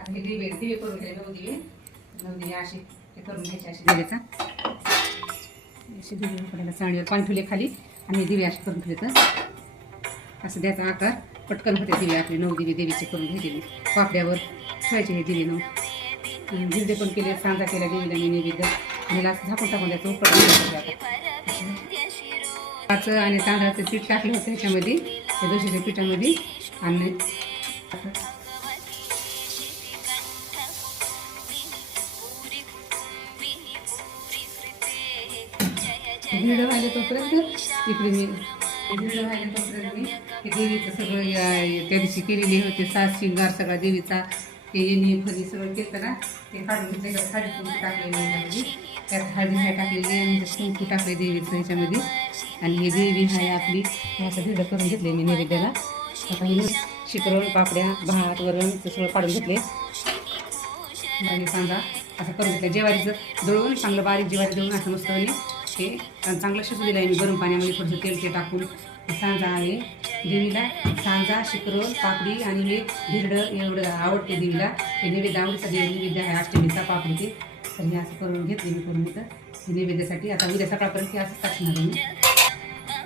आता हे दिवे दिवे करून घ्यायचे, नऊ दिवे असे हे करून घ्यायचे असे दिवेचा असे दिवे पडायला चाळणीवर पाणी ठेवले खाली आणि दिवे असे करून ठेवले तर असं द्यायचा आकार पटकन होते दिवे आपले 9 दिवे देवीचे करून घेतले पापड्यावर ठेवायचे हे दिवे 9 गिरडे पण केले सांजा केला देवीला मी नैवेद्य आणि असं झाकून टाकून द्यायचं उकळून पाच आणि तांदळाचं पीठ टाकलं होतं ह्याच्यामध्ये त्या दोशीच्या पिठामध्ये आणि भिड व्हायला तोपर्यंत इकडे मी भिड व्हायला तोपर्यंत मी ते देवीचं सगळं त्या दिवशी केलेले होते सात शिंगार सगळा देवीचा ते येणी फरी सगळं केलं ना ते काढून त्याच्यात हळदी कुंकू टाकलेली ह्याच्यामध्ये त्यात हळदी हाय टाकलेली आणि कुंकू टाकले देवीचं ह्याच्यामध्ये आणि हे देवी हाय आपली असं भिड करून घेतले मी नैवेद्याला आता मी शिकरण पापड्या भात वरण ते सगळं काढून घेतले आणि सांगा असं करून घेतलं ज्वारीचं दळून चांगलं बारीक ज्वारी दळून असं मस्त आणि ते चांगलं शिजू दिलं आहे मी गरम पाण्यामध्ये थोडंसं तेल ते टाकून सांजा आहे देवीला सांजा शिकरण पापडी आणि हे धिरडं एवढं आवडते देवीला हे नैवेद्य आवडीचा नैवेद्य आहे अष्टमीचा पापडी ते तर हे असं करून घेतले मी करून घेतं नैवेद्यासाठी आता उद्या सकाळपर्यंत असं टाकणार मी